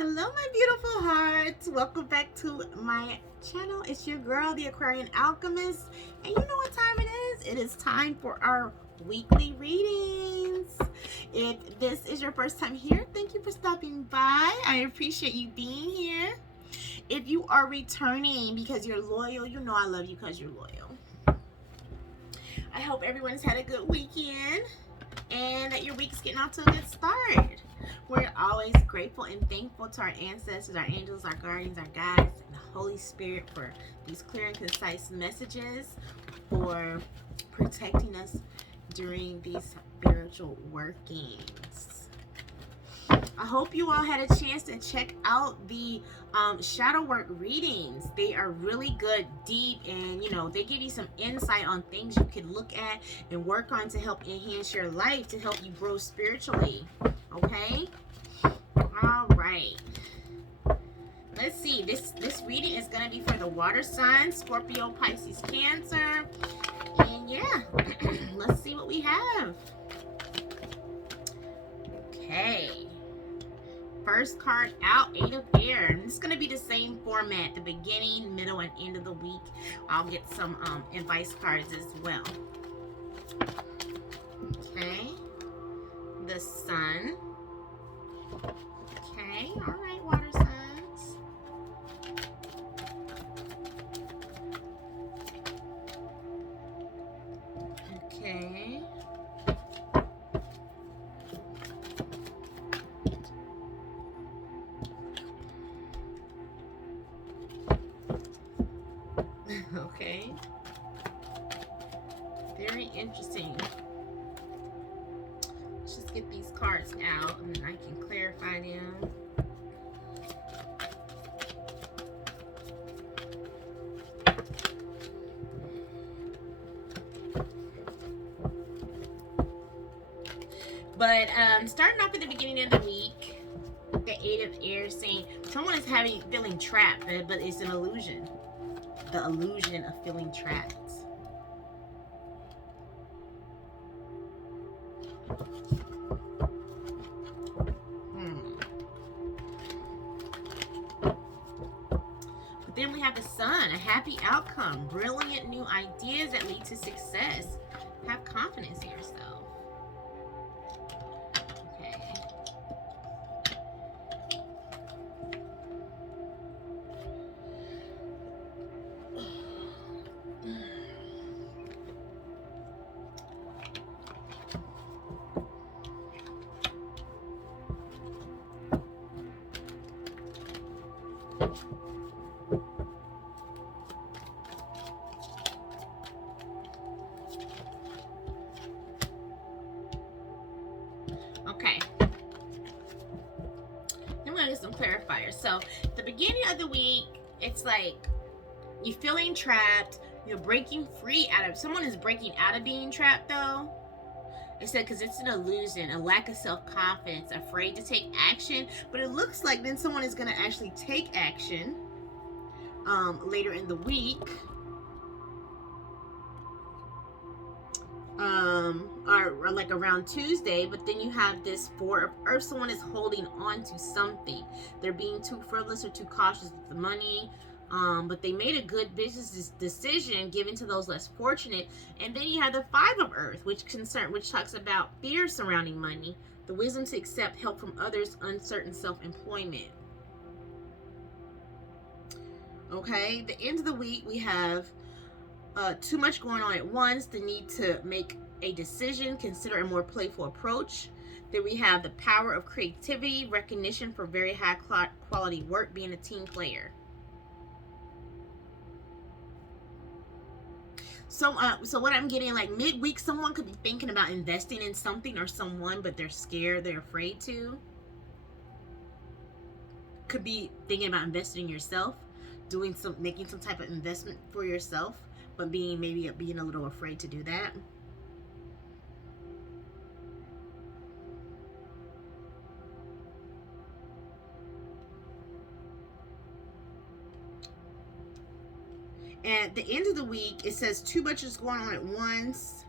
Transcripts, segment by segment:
Hello, my beautiful hearts. Welcome back to my channel. It's your girl, the Aquarian Alchemist. And you know what time it is? It is time for our weekly readings. If this is your first time here, thank you for stopping by. I appreciate you being here. If you are returning because you're loyal, you know I love you because you're loyal. I hope everyone's had a good weekend and that your week's getting off to a good start. We're always grateful and thankful to our ancestors, our angels, our guardians, our guides, and the Holy Spirit for these clear and concise messages, for protecting us during these spiritual workings. I hope you all had a chance to check out the shadow work readings. They are really good, deep, and they give you some insight on things you can look at and work on to help enhance your life, to help you grow spiritually. Okay? All right. Let's see. This reading is going to be for the water signs, Scorpio, Pisces, Cancer. And yeah, let's see what we have. Okay. First card out, Eight of Air. And it's going to be the same format, the beginning, middle, and end of the week. I'll get some advice cards as well. Okay. The Sun. Okay, all right, water signs. Okay. Okay. Very interesting. Let's just get these cards out and then I can clarify them. But starting off at the beginning of the week, the Eight of Air saying someone is feeling trapped, but it's an illusion. The illusion of feeling trapped. But then we have the Sun, a happy outcome, brilliant new ideas that lead to success. Have confidence in yourself. Okay. I'm gonna get some clarifiers. So, the beginning of the week, it's like you're feeling trapped. You're breaking free someone is breaking out of being trapped, though. It said because it's an illusion, a lack of self-confidence, afraid to take action. But it looks like then someone is gonna actually take action later in the week. Or like around Tuesday, but then you have this Four of Earth. Someone is holding on to something. They're being too frivolous or too cautious with the money. But they made a good business decision given to those less fortunate. And then you have the Five of Earth, which talks about fear surrounding money, the wisdom to accept help from others, uncertain self-employment. Okay, the end of the week we have too much going on at once, the need to make a decision, consider a more playful approach. Then we have the power of creativity, recognition for very high quality work, being a team player. So what I'm getting, like midweek, someone could be thinking about investing in something or someone, but they're scared, they're afraid to. Could be thinking about investing in yourself, making some type of investment for yourself, but being a little afraid to do that. At the end of the week, it says too much is going on at once.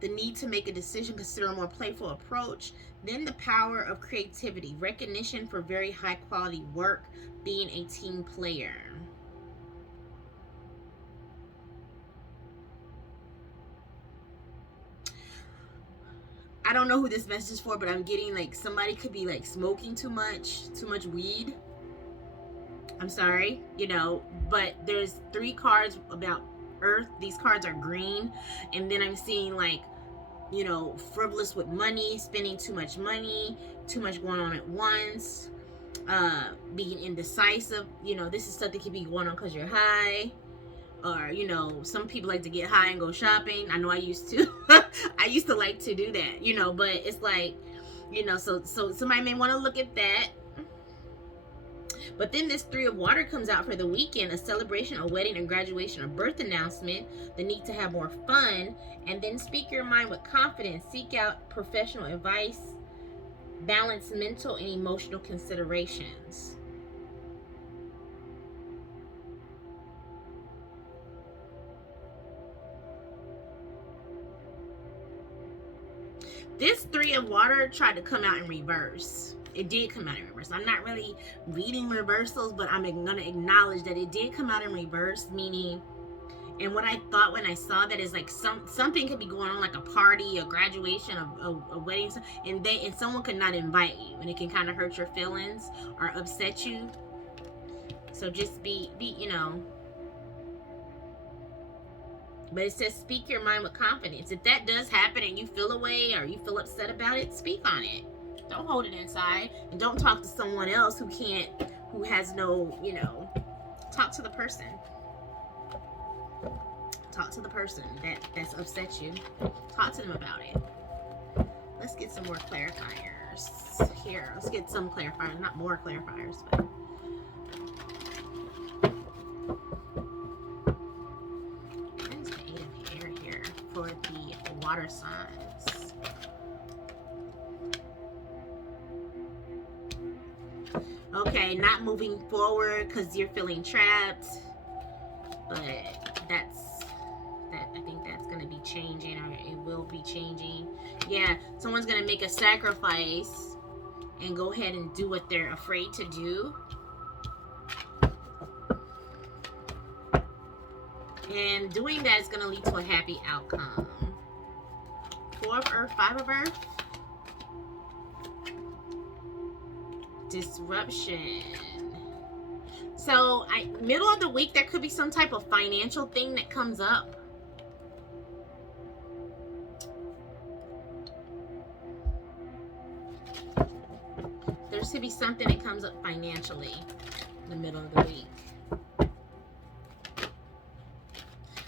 the need to make a decision, consider a more playful approach. Then the power of creativity, recognition for very high quality work, being a team player. I don't know who this message is for, but I'm getting like somebody could be like smoking too much weed. I'm sorry, you know, but there's 3 cards about Earth. These cards are green, and then I'm seeing like, you know, frivolous with money, spending too much money, too much going on at once, being indecisive. You know, this is stuff that could be going on because you're high. Or, you know, some people like to get high and go shopping. I know I used to. I used to like to do that, you know, but it's like, you know, so somebody may want to look at that. But then this 3 of water comes out for the weekend, a celebration, a wedding, a graduation, a birth announcement, the need to have more fun, and then speak your mind with confidence, seek out professional advice, balance mental and emotional considerations. This 3 of water tried to come out in reverse. It did come out in reverse. I'm not really reading reversals, but I'm going to acknowledge that it did come out in reverse, meaning, and what I thought when I saw that is like something could be going on, like a party, a graduation, a wedding, and someone could not invite you, and it can kind of hurt your feelings or upset you. So just be, you know. But it says speak your mind with confidence. If that does happen and you feel away or you feel upset about it, speak on it. Don't hold it inside, and don't talk to someone else who has no, you know, talk to the person. Talk to the person that's upset you. Talk to them about it. Let's get some more clarifiers here. Let's get some clarifiers, not more clarifiers, but there's the 8 of air here for the water signs. Okay, not moving forward because you're feeling trapped, but I think that's going to be changing, or it will be changing. Yeah, someone's going to make a sacrifice and go ahead and do what they're afraid to do. And doing that is going to lead to a happy outcome. 4 of Earth, 5 of Earth. Disruption. So, middle of the week, there could be some type of financial thing that comes up. There should be something that comes up financially in the middle of the week.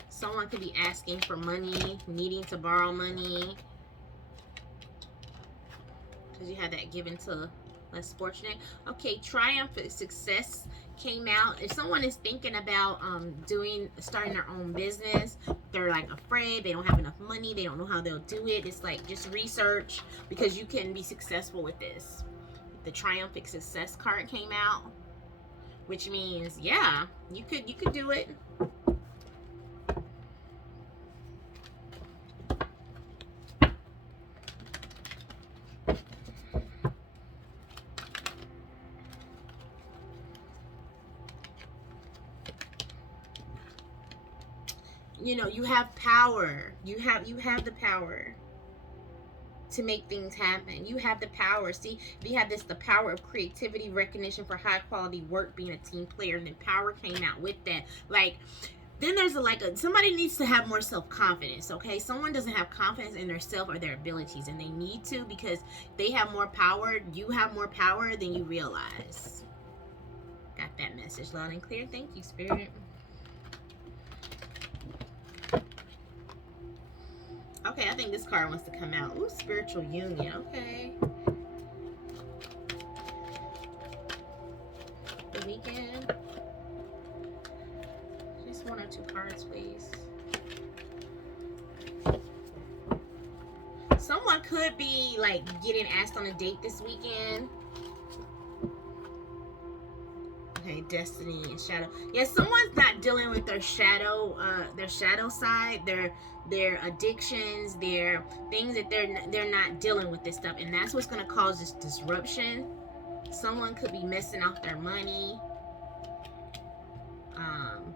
Someone could be asking for money, needing to borrow money. Because you had that given to less fortunate. Okay, triumph, success came out. If someone is thinking about starting their own business, they're like afraid, they don't have enough money, they don't know how they'll do it. It's like, just research, because you can be successful with this. The triumphant success card came out, which means, yeah, you could do it. You know, you have power. You have the power to make things happen. You have the power. See, we have the power of creativity, recognition for high quality work, being a team player, and then power came out with that. Like, then there's somebody needs to have more self-confidence, okay? Someone doesn't have confidence in their self or their abilities, and they need to, because they have more power. You have more power than you realize. Got that message loud and clear. Thank you, Spirit. Okay, I think this card wants to come out. Ooh, spiritual union. Okay. The weekend. Just 1 or 2 cards, please. Someone could be like getting asked on a date this weekend. Okay, Okay, destiny and shadow. Yeah, someone's not dealing with their shadow side, their addictions, their things that they're not dealing with this stuff, and that's what's gonna cause this disruption. Someone could be messing off their money.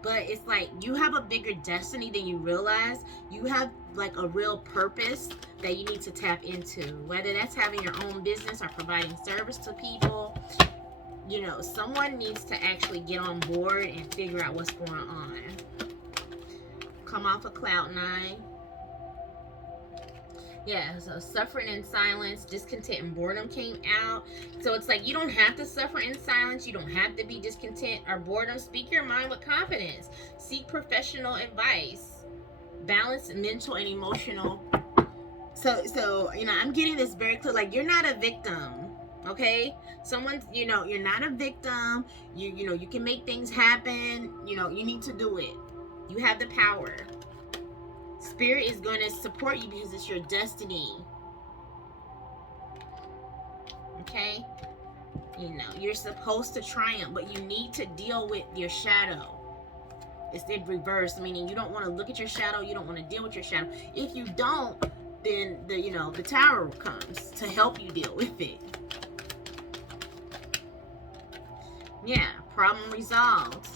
But it's like you have a bigger destiny than you realize. You have like a real purpose that you need to tap into, whether that's having your own business or providing service to people. You know, someone needs to actually get on board and figure out what's going on. Come off of cloud 9. Yeah, so suffering in silence, discontent and boredom came out. So it's like you don't have to suffer in silence. You don't have to be discontent or boredom. Speak your mind with confidence. Seek professional advice. Balance mental and emotional. So you know, I'm getting this very clear. Like, you're not a victim. Okay, someone's, you know, you're not a victim. You know, you can make things happen. You know, you need to do it. You have the power. Spirit is going to support you because it's your destiny. Okay, you know, you're supposed to triumph, but you need to deal with your shadow. It's in reverse, meaning you don't want to look at your shadow. You don't want to deal with your shadow. If you don't, then the tower comes to help you deal with it. Yeah, problem resolved.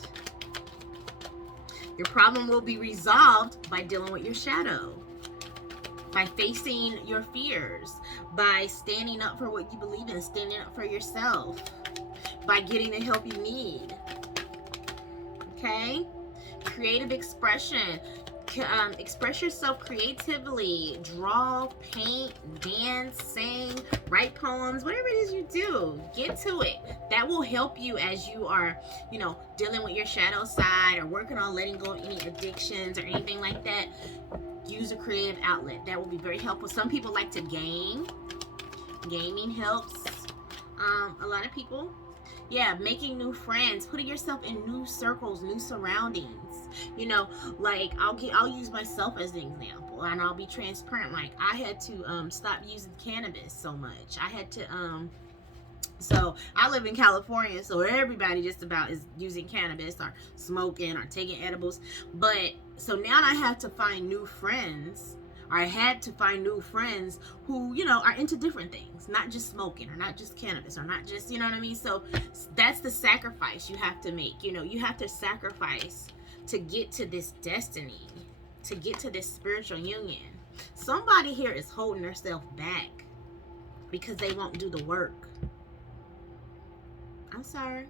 Your problem will be resolved by dealing with your shadow, by facing your fears, by standing up for what you believe in, standing up for yourself, by getting the help you need. Okay? Creative expression. Express yourself creatively. Draw, paint, dance, sing, write poems, whatever it is you do, get to it. That will help you as you are, you know, dealing with your shadow side or working on letting go of any addictions or anything like that. Use a creative outlet. That will be very helpful. Some people like to game. Gaming helps a lot of people. Yeah, making new friends, putting yourself in new circles, new surroundings. You know, like I'll use myself as an example, and I'll be transparent. Like, I had to stop using cannabis so much. I had to so I live in California, so everybody just about is using cannabis or smoking or taking edibles. But so now I have to find new friends. Or I had to find new friends who, you know, are into different things, not just smoking or not just cannabis or not just, you know what I mean? So that's the sacrifice you have to make. You know, you have to sacrifice to get to this destiny, to get to this spiritual union. Somebody here is holding themselves back because they won't do the work. I'm sorry.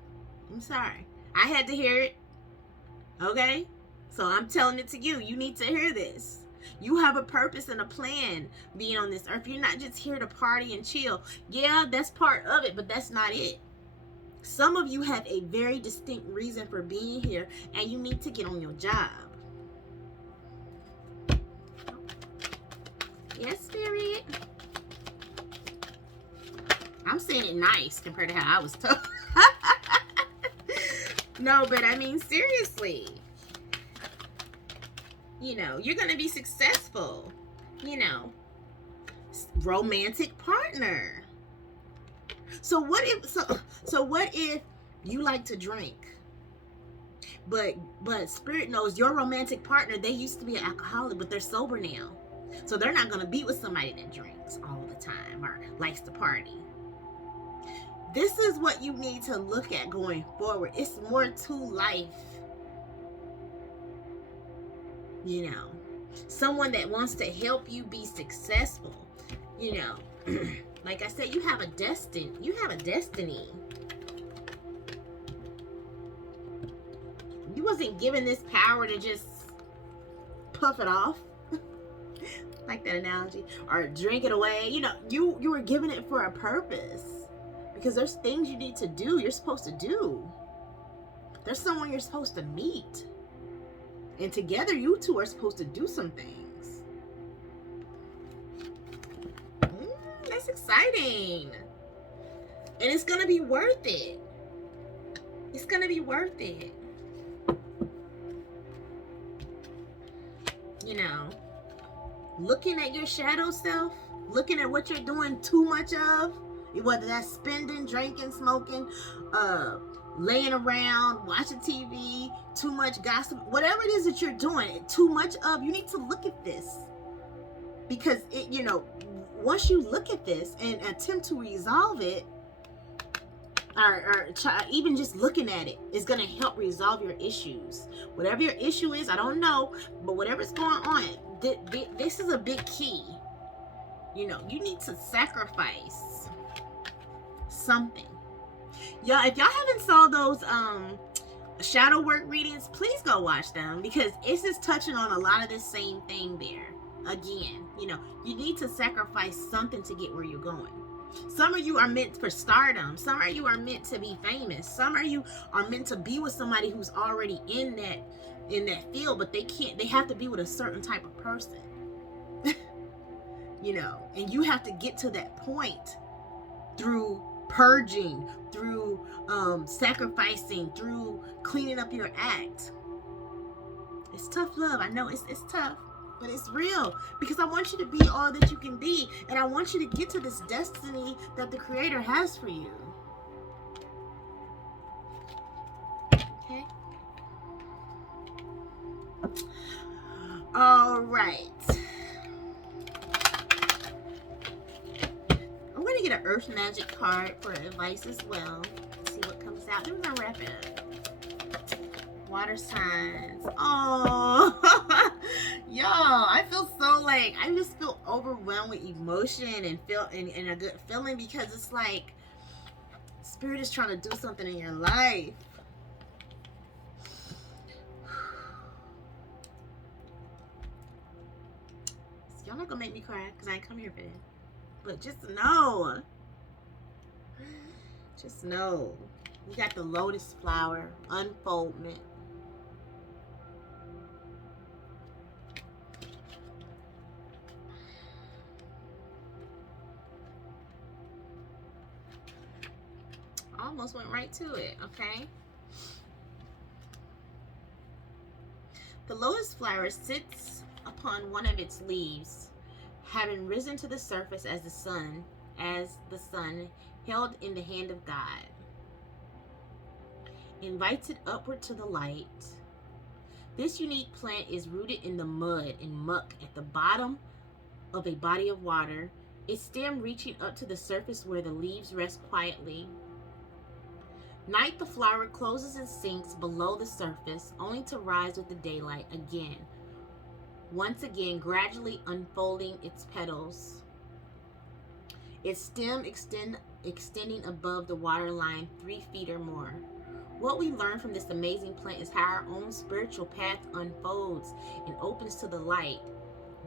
I had to hear it. Okay? So I'm telling it to you. You need to hear this. You have a purpose and a plan being on this earth. You're not just here to party and chill. Yeah, that's part of it, but that's not it. Some of you have a very distinct reason for being here, and you need to get on your job. Yes, Spirit. I'm saying it nice compared to how I was told. No, but I mean, seriously. You know, you're going to be successful. You know, romantic partner. So what if you like to drink, but Spirit knows your romantic partner, they used to be an alcoholic, but they're sober now. So they're not going to be with somebody that drinks all the time or likes to party. This is what you need to look at going forward. It's more to life. You know, someone that wants to help you be successful. You know, like I said, you have a destiny. You wasn't given this power to just puff it off. Like that analogy. Or drink it away. You know, you were given it for a purpose. Because there's things you need to do. You're supposed to do. There's someone you're supposed to meet. And together, you two are supposed to do some things. That's exciting. And it's going to be worth it. It's going to be worth it. You know, looking at your shadow self, looking at what you're doing too much of, whether that's spending, drinking, smoking, laying around, watching TV, too much gossip, whatever it is that you're doing, too much of, you need to look at this. Because it, you know, once you look at this and attempt to resolve it, or even just looking at it is going to help resolve your issues. Whatever your issue is, I don't know, but whatever's going on, this is a big key. You know, you need to sacrifice something. Y'all, if y'all haven't saw those shadow work readings, please go watch them, because it's just touching on a lot of the same thing there. Again, you know, you need to sacrifice something to get where you're going. Some of you are meant for stardom. Some of you are meant to be famous. Some of you are meant to be with somebody who's already in that field, but they have to be with a certain type of person. You know, and you have to get to that point through purging, through sacrificing, through cleaning up your act. It's tough love. I know it's tough. But it's real, because I want you to be all that you can be, and I want you to get to this destiny that the Creator has for you. Okay? All right. I'm going to get an Earth Magic card for advice as well. Let's see what comes out. Then we're going to wrap it up. Water signs. Oh, y'all, I feel so like, I just feel overwhelmed with emotion and feel in a good feeling, because it's like Spirit is trying to do something in your life. So y'all not gonna make me cry, because I ain't come here for that. But just know, you got the lotus flower, unfoldment. Almost went right to it, okay? The lotus flower sits upon one of its leaves, having risen to the surface as the sun held in the hand of God invites it upward to the light. This unique plant is rooted in the mud and muck at the bottom of a body of water, its stem reaching up to the surface where the leaves rest quietly. Night, the flower closes and sinks below the surface, only to rise with the daylight again, once again gradually unfolding its petals, its stem extending above the waterline 3 feet or more. What we learn from this amazing plant is how our own spiritual path unfolds and opens to the light,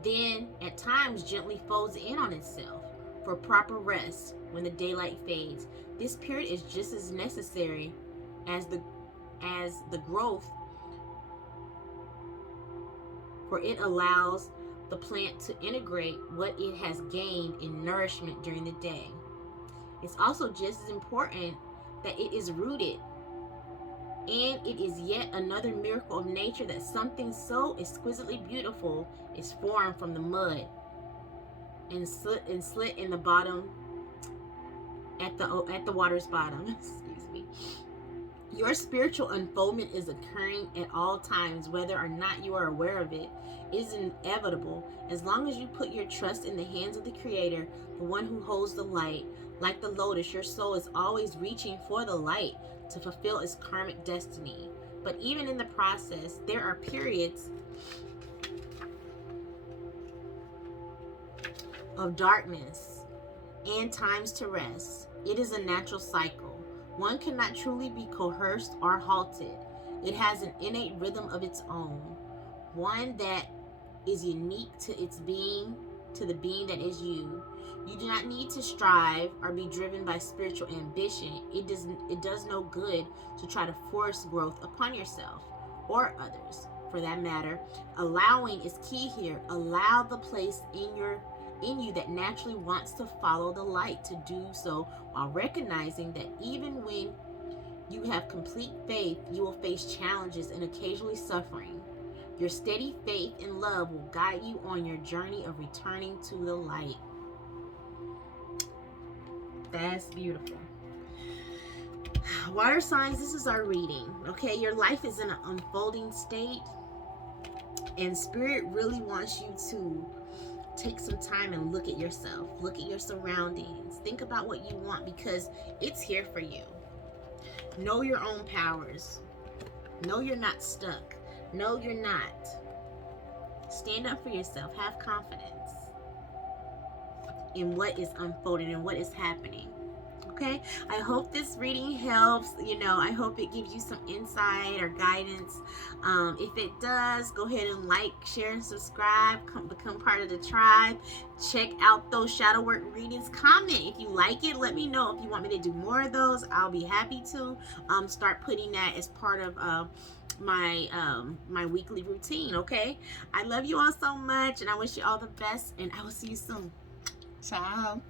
then at times gently folds in on itself for proper rest when the daylight fades. This period is just as necessary as the growth, for it allows the plant to integrate what it has gained in nourishment during the day. It's also just as important that it is rooted, and it is yet another miracle of nature that something so exquisitely beautiful is formed from the mud and slit in the bottom at the water's bottom. Excuse me. Your spiritual unfoldment is occurring at all times, whether or not you are aware of it. It is inevitable as long as you put your trust in the hands of the Creator, the one who holds the light. Like the lotus, your soul is always reaching for the light to fulfill its karmic destiny. But even in the process, there are periods of darkness and times to rest. It is a natural cycle. One cannot truly be coerced or halted. It has an innate rhythm of its own, one that is unique to its being, to the being that is you. You do not need to strive or be driven by spiritual ambition. It does no good to try to force growth upon yourself or others, for that matter. Allowing is key here. Allow the place in you that naturally wants to follow the light to do so, while recognizing that even when you have complete faith, you will face challenges and occasionally suffering. Your steady faith and love will guide you on your journey of returning to the light. That's beautiful. Water signs, this is our reading. Okay, your life is in an unfolding state, and Spirit really wants you to take some time and look at yourself, look at your surroundings, think about what you want, because it's here for you. Know your own powers. Know you're not stuck. Know you're not. Stand up for yourself. Have confidence in what is unfolding and what is happening. Okay, I hope this reading helps. I hope it gives you some insight or guidance. If it does, go ahead and like, share, and subscribe. Become part of the tribe. Check out those shadow work readings. Comment if you like it. Let me know if you want me to do more of those. I'll be happy to start putting that as part of my weekly routine. Okay, I love you all so much, and I wish you all the best, and I will see you soon. Ciao.